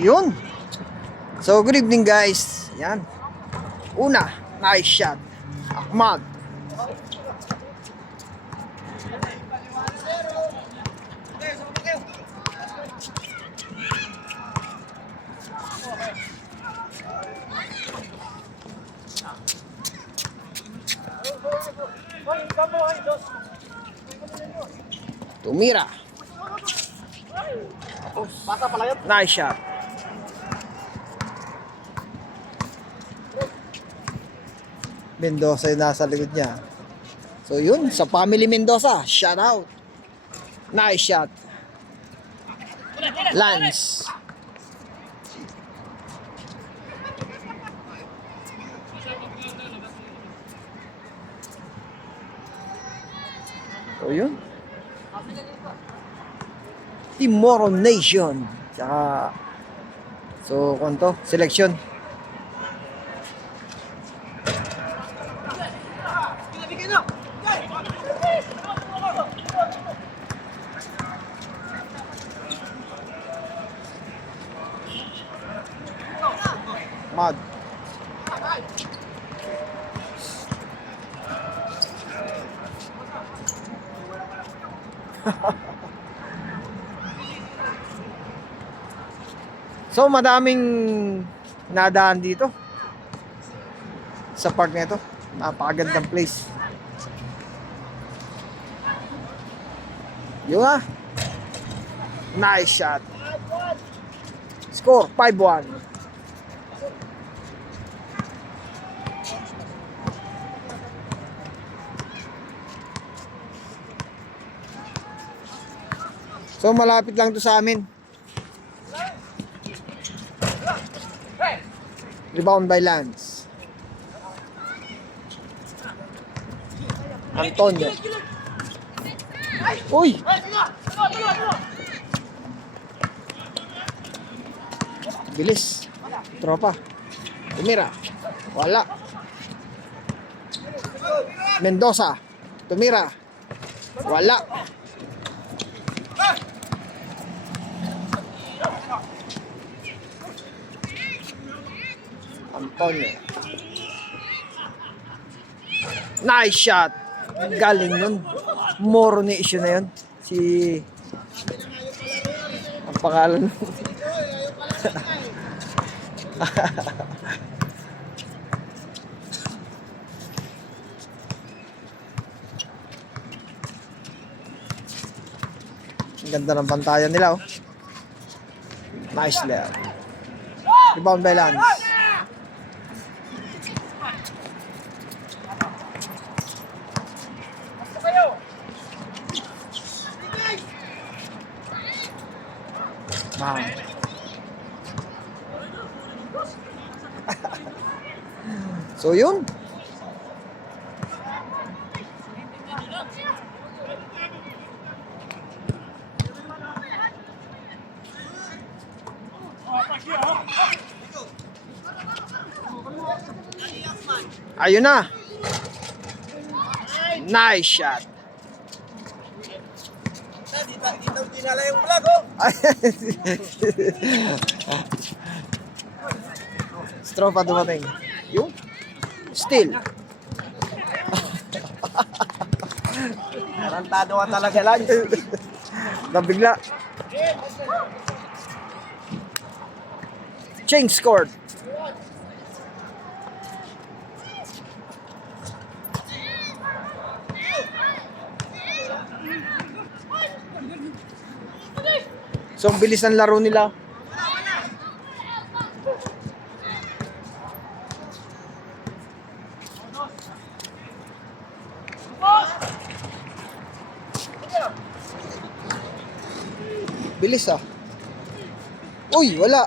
Yun. So, good evening guys. Yan. Una, nice shot. Ahmad. Tumira. Nice shot. Mendoza yung nasa likod niya. So yun, sa family Mendoza, shout out. Nice shot. Lance. So yun. Timoro Nation. Tsaka, so kung selection. Mad. So madaming nadaan dito sa park na ito. Napakagandang place. Yun ah. Nice shot. Score 5-1. So malapit lang to sa amin. Rebound by Lance. Antonio. Uy! Bilis. Tropa. Tumira. Wala. Mendoza. Tumira. Wala. Antonio. Nice shot. Galing nun. Moro ni issue na yun. Si... Ang pangalan. Ang ganda ng bantayan nila, oh. Nice there. Rebound by Lance. Wow. So yun. Ayun na. Nice shot. Dito dinala yung vlog, oh. Stropa dumating. Yung still. Tarantado ka talaga, Lance. Nabigla. Change scored. So, ang bilis ng laro nila. Bilis ah. Uy, wala.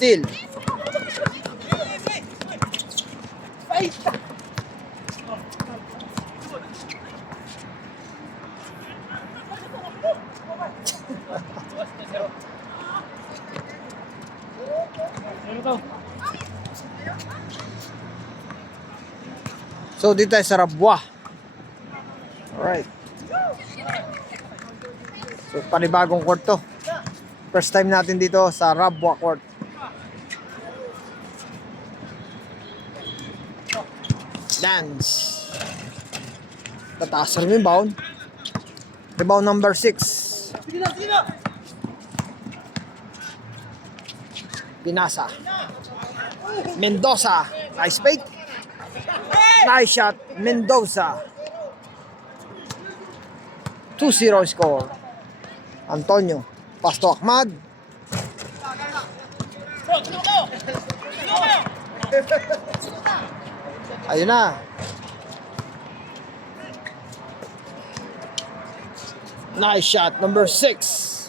Still. So, dito tayo sa Rabwa. Alright. So, panibagong court to. First time natin dito sa Rabwa Court. Dance. Tataas rin yung rebound. Rebound number 6. Pinasa. Mendoza. Nice fake. Nice shot. Mendoza. 2-0 score. Antonio. Pass to Ahmad. Ayun na. Nice shot. Number 6.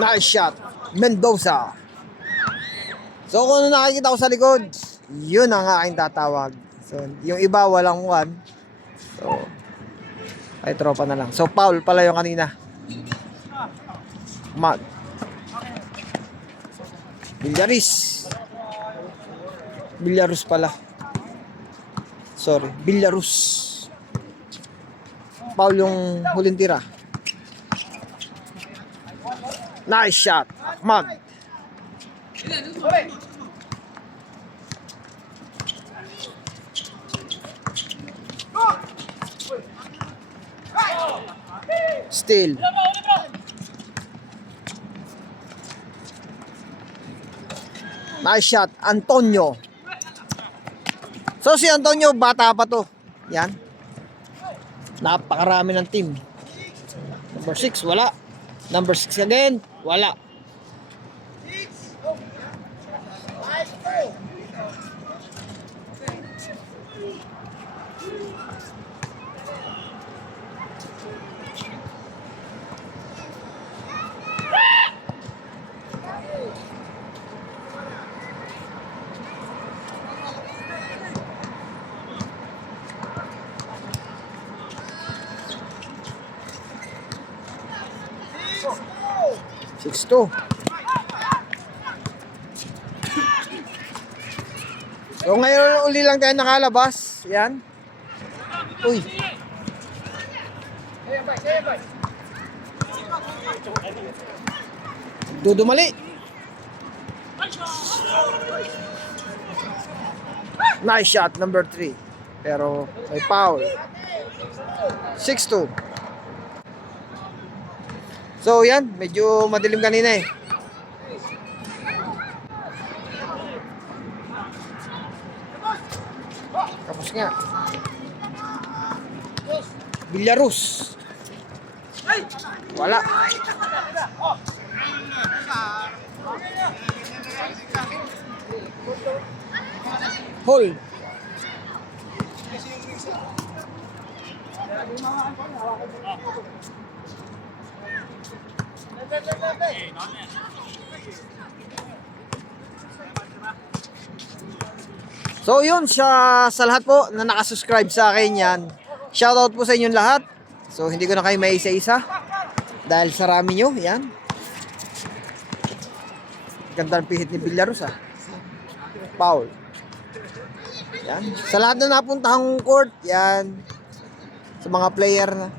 Nice shot. Mendoza. So kung ano nakikita ko sa likod, yun ang aking tatawag. So yung iba walang one. So ay tropa na lang. So foul pala yung kanina. Mag. Villarus pala. Sorry, Villarus. Foul yung huling tira. Nice shot. Ahmad. Still. Nice shot. Antonio. So si Antonio, bata pa to. Yan. Napakarami ng team. Number 6, wala. Number 6 again, wala. Six two. So ngayon uli lang tayo nakalabas. Yan. Uy. Dudumali. Nice shot, number 3. Pero may foul. 6-2. So yan, medyo madilim kanina eh. Tapos nga. Villarus. Wala. Hole. So yun, sa lahat po na nakasubscribe sa akin yan, shoutout po sa inyong lahat. So hindi ko na kayo may isa-isa dahil sa rami nyo, yan. Ganda ng pihit ni Villarus ah. Foul. Yan. Sa lahat na napuntahang court, yan. Sa mga player na.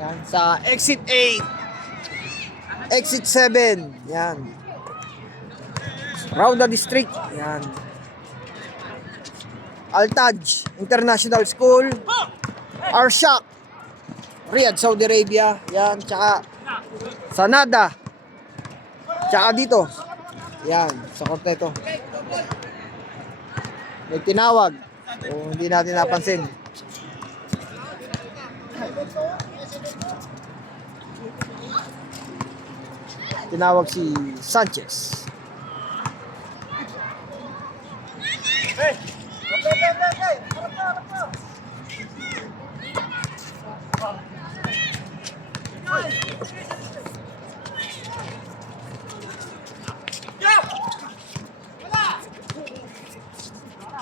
Yan. Sa exit 8. Exit 7. Yan. Rauda District. Yan. Al-Taj International School. Arshak. Riyadh, Saudi Arabia. Yan. Tsaka Sanada. Tsaka dito. Yan. Sa court na ito. May tinawag. O hindi natin napansin. Tinawag si Sanchez.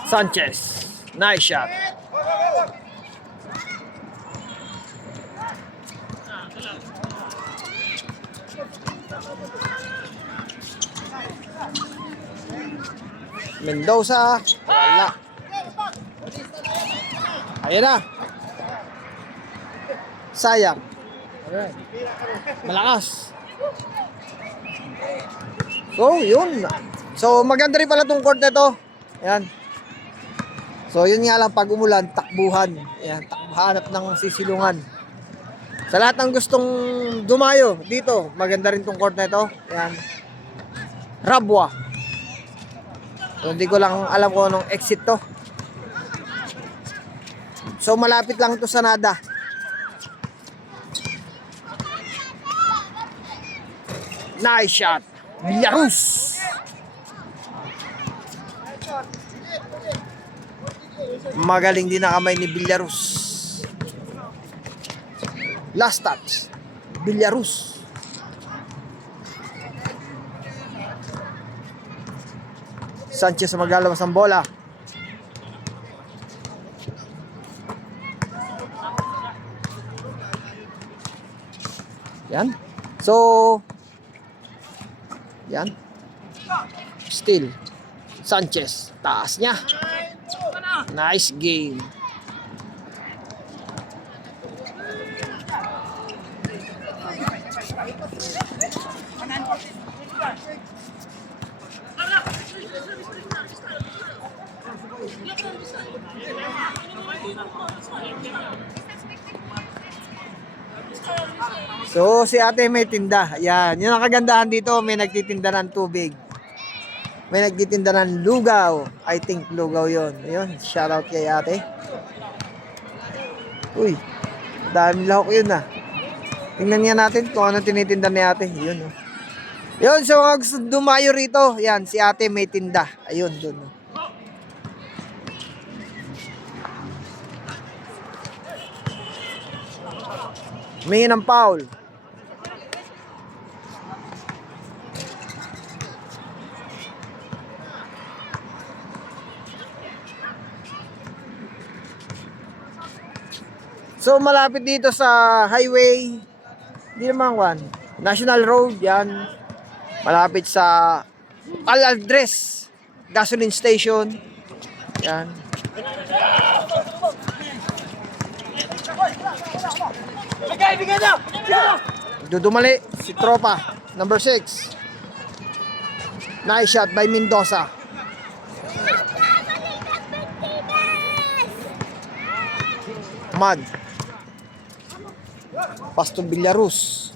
Sanchez. Nice shot. Mendoza. Wala. Ayan na. Sayang. Alright. Malakas. So, yun. So, maganda rin pala tong court na to. Ayan. So, yun nga lang, pag umulan, takbuhan. Ayan, hanap ng sisilungan. Sa lahat ng gustong dumayo dito, maganda rin tong court na ito. Ayan. Rabwa. So, hindi ko lang alam kung anong exit to. So, malapit lang to sa Nada. Nice shot. Villarus. Magaling din na kamay ni Villarus. Last touch. Villarus. Sanchez maglalabas ng bola. Yan. So, yan. Still. Sanchez. Taas niya. Nice game. So, si ate may tinda. Yan. Yun ang kagandahan dito. May nagtitinda ng tubig. May nagtitinda ng lugaw. I think lugaw yun. Yun. Shout out kay ate. Uy. Dami lahok yun ah. Tingnan nga natin kung ano tinitinda ni ate. Yun oh. Yun. So, mga gusto dumayo rito. Yan. Si ate may tinda. Ayun. Dun oh. May ng foul. So malapit dito sa highway, hindi naman one, National Road yan. Malapit sa Al-Aldres gasoline station. Yan. Dudumali si tropa, number 6. Nice shot by Mendoza. Mad. Pasto Villarus.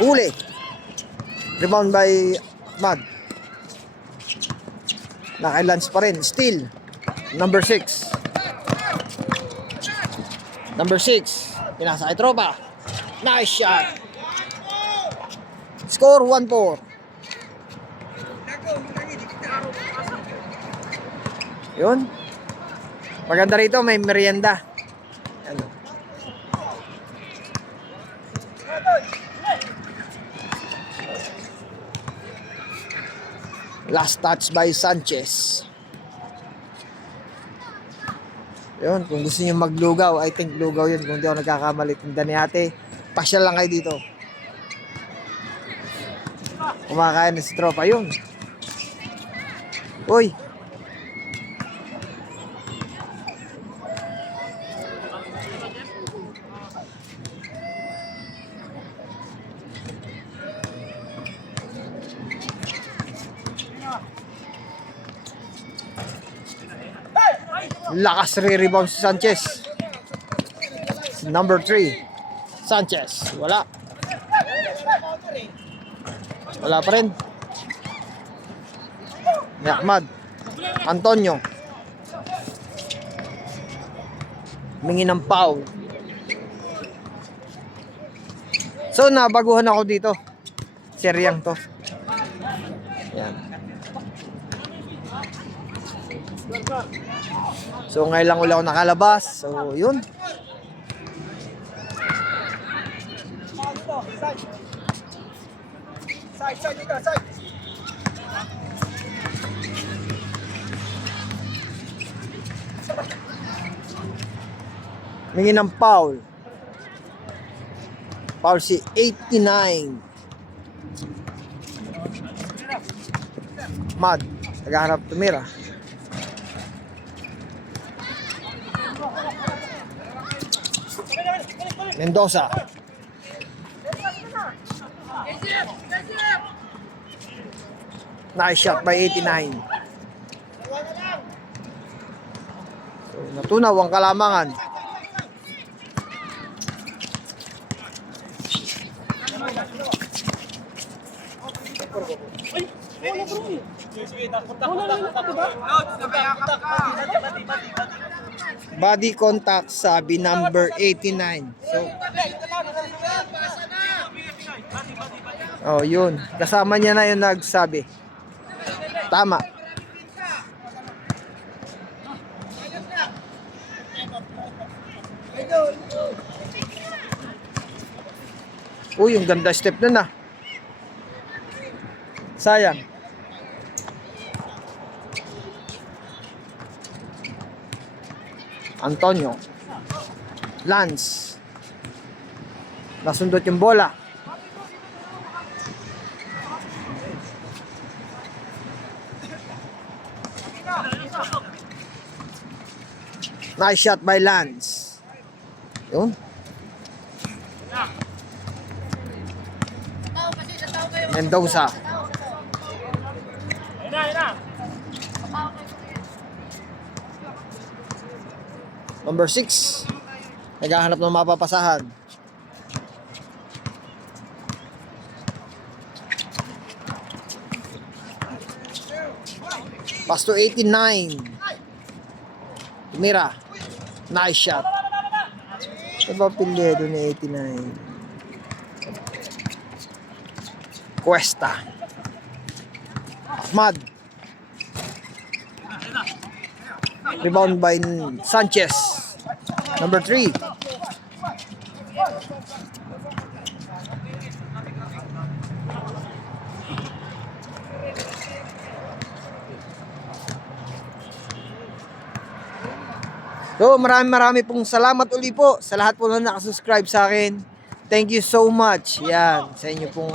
Huli. Rebound by Mad. Naka-lance pa rin. Still. Number 6. Number 6. Pinasa kay tropa. Nice shot. Score 1-4. Yun. Maganda rito, may merienda. Ano? Last touch by Sanchez. Yun, kung gusto niyo maglugaw, I think lugaw yun. Kung di ako nagkakamali, tinda ni ate, pasyal lang kayo dito. Kumakain na si tropa, yun. Uy. Lakas re-rebound si Sanchez. Number 3. Sanchez. Wala. Wala pa rin. Ni Ahmad. Antonio. Mingi ng foul. So, nabaguhan ako dito. Seryang to. Yan. So ngayon lang ulit ako nakalabas. So yun. Mingi ng foul. Foul si 89. Ahmad. Naghahanap tumira. Mendoza. Nice shot by 89. So, natunaw ang kalamangan. Body contact sabi number 89. So, oh, yun. Kasama niya na yung nagsabi. Tama. Uy, yung ganda step nun ah. Sayang. Antonio. Lance. Nasundot yung bola. Nice shot by Lance. Yun. Mendoza. Number 6. Naghahanap ng mapapasahan. Pass to 89. Tumira. Nice shot. Ito ba pilyedo ni 89? Cuesta. Ahmad. Rebound by Sanchez. Number 3. So, marami pong salamat uli po sa lahat po na nakasubscribe sa akin. Thank you so much. Yan, sa inyo pong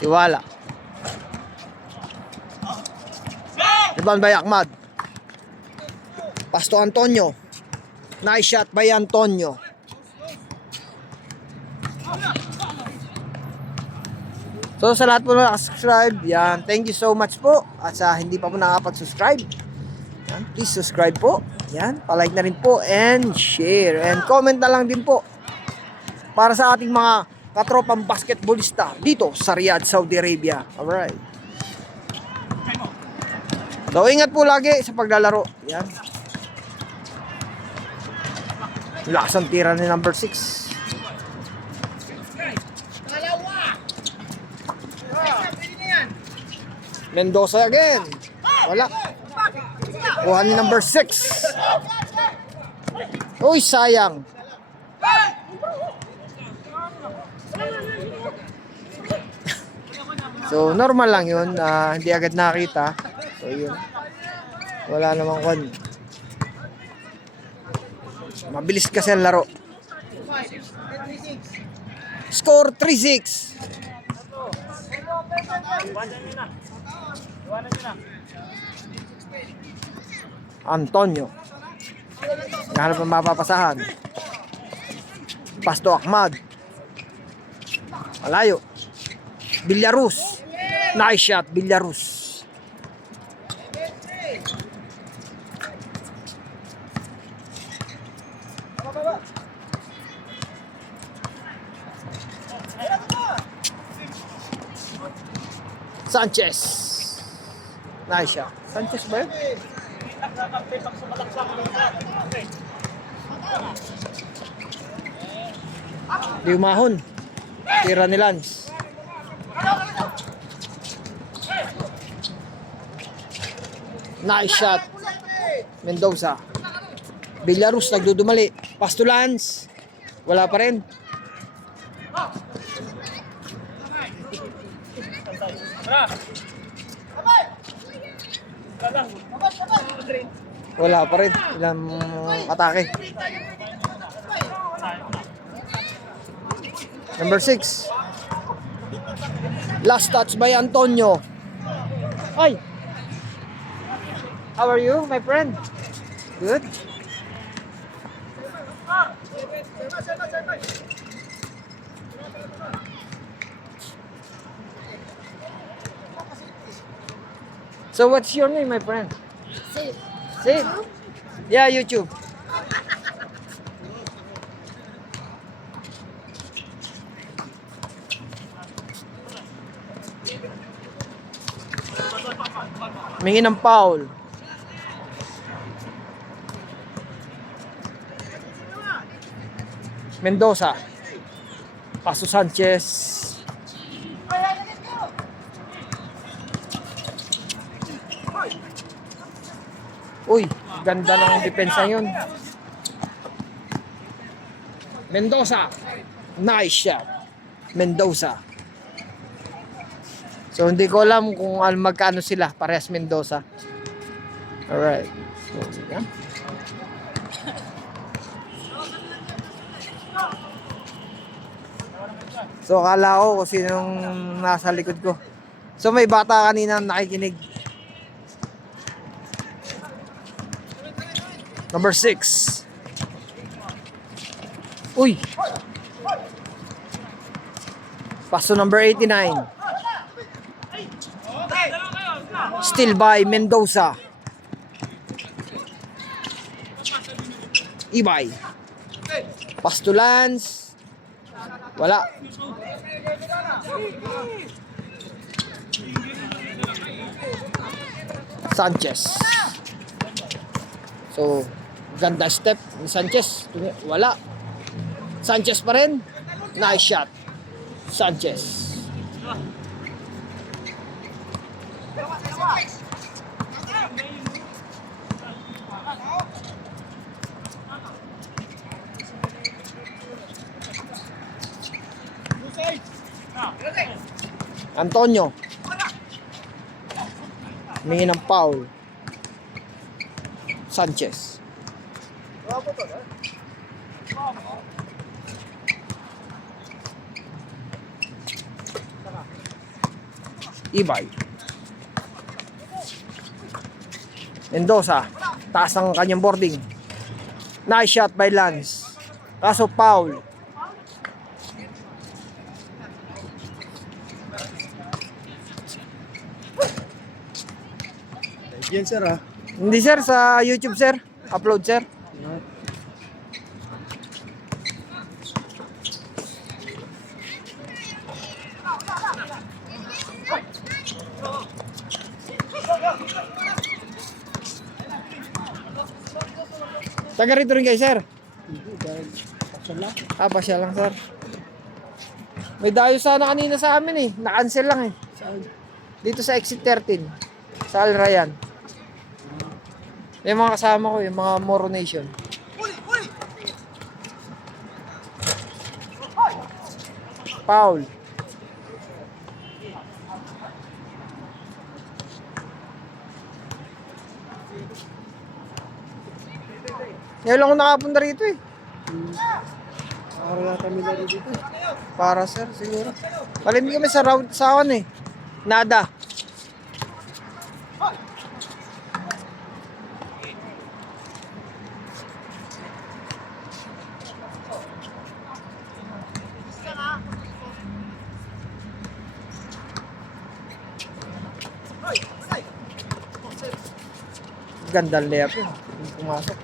tiwala. Rebound by Ahmad. Pass to Antonio. Nice shot by Antonio. So, sa lahat po na nakasubscribe, yan, thank you so much po. At sa hindi pa po nakapag-subscribe, yan, please subscribe po. Yan, palike na rin po and share and comment na lang din po para sa ating mga katropang basketballista dito sa Riyadh, Saudi Arabia. Alright. So, ingat po lagi sa paglalaro. Yan. Lakas ang tira ni number 6. Mendoza again. Wala. Kuha ni number 6. Uy, sayang. So, normal lang yun. Hindi agad nakita. So, yun. Wala namang kon. Mabilis kasi ang laro. Score 3-6. Antonio. Nahanap ng mapapasahan. Pass to Ahmad. Malayo. Villarus. Nice shot, Villarus. Sanchez. Nice shot. Sanchez ba yun? Di umahon. Tira ni Lance. Nice shot. Mendoza. Villarus nagdudumali. Pass to Lance. Wala pa rin. Wala pa rin. Ilang atake. Number 6. Last touch by Antonio. Ay! How are you, my friend? Good. So what's your name, my friend? Sid. Sid? Yeah, YouTube. Humingi ng foul. Mendoza. Paso Sanchez. Uy, ganda ng depensa yun. Mendoza. Nice shot. Mendoza. So, hindi ko alam kung magkano sila. Parehas Mendoza. Alright. So, yan. So, akala ko kung sinong nasa likod ko. So, may bata kanina nakikinig. Number 6. Uy! Paso number 89. Still by Mendoza. Ibay. Pass to Lance. Wala. Sanchez. So, ganda step ni Sanchez. Wala. Sanchez pa rin. Nice shot. Sanchez. Antonio. Humingi ng foul. Sanchez. Ibay. Mendoza. Taas ang kanyang boarding. Nice shot by Lance. Kaso foul. Yan sir ah. Hindi sir, sa YouTube sir. Upload sir. Taga rito rin kayo sir. Ah, pasya lang sir. May dayo sana kanina sa amin eh. Na-cancel lang eh. Dito sa exit 13. Sa Al Rayyan. Yung mga kasama ko, yung mga Moro Nation. Foul. Ngayon lang ako nakapunta rito eh. Nakakala kami na rin dito. Para sir, siguro. Malimig kami sa round sa akin eh. Nada. Ganda ang layup yun. Pumasok.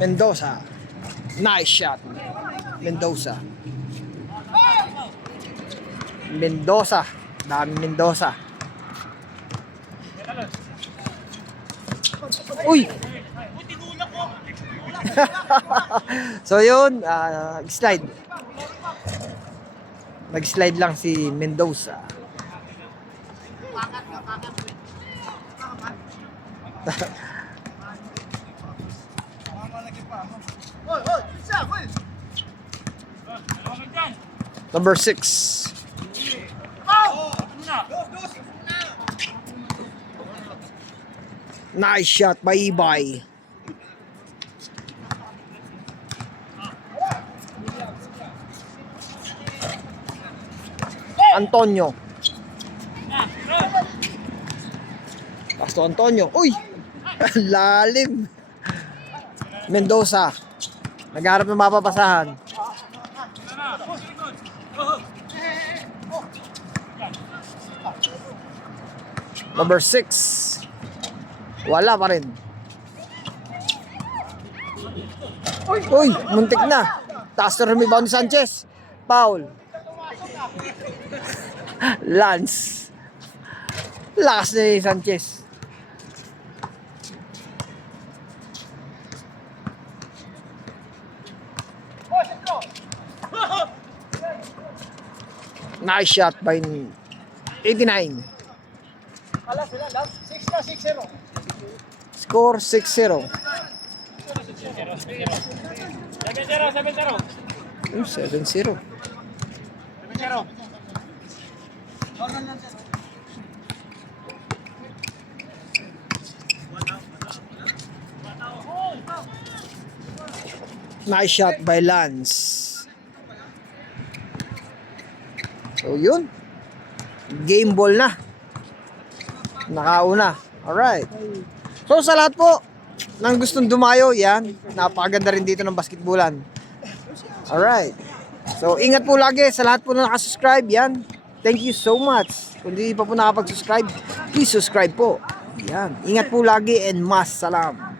Mendoza. Nice shot. Mendoza. Mendoza. Dami Mendoza. Uy! So yun, slide. Nag-slide lang si Mendoza. Number 6. Nice shot by Ibay. Antonio. Pass to Antonio. Uy! Lalim. Mendoza. Nagharap ng mapapasahan. Number 6. Wala pa rin. Uy, muntik na. Taas na rebound ni Sanchez. Foul. Lance. Lakas ni Sanchez. Nice shot by 89. Score 6-0. 7-0. Nice shot by Lance. So yun. Game ball na. Nakauna. Alright. So sa lahat po ng gustong dumayo, yan. Napakaganda rin dito ng basketballan. Alright. So ingat po lagi sa lahat po na nakasubscribe. Yan. Thank you so much. Kung hindi pa po nakapag-subscribe, please subscribe po. Yan. Ingat po lagi and mas salam.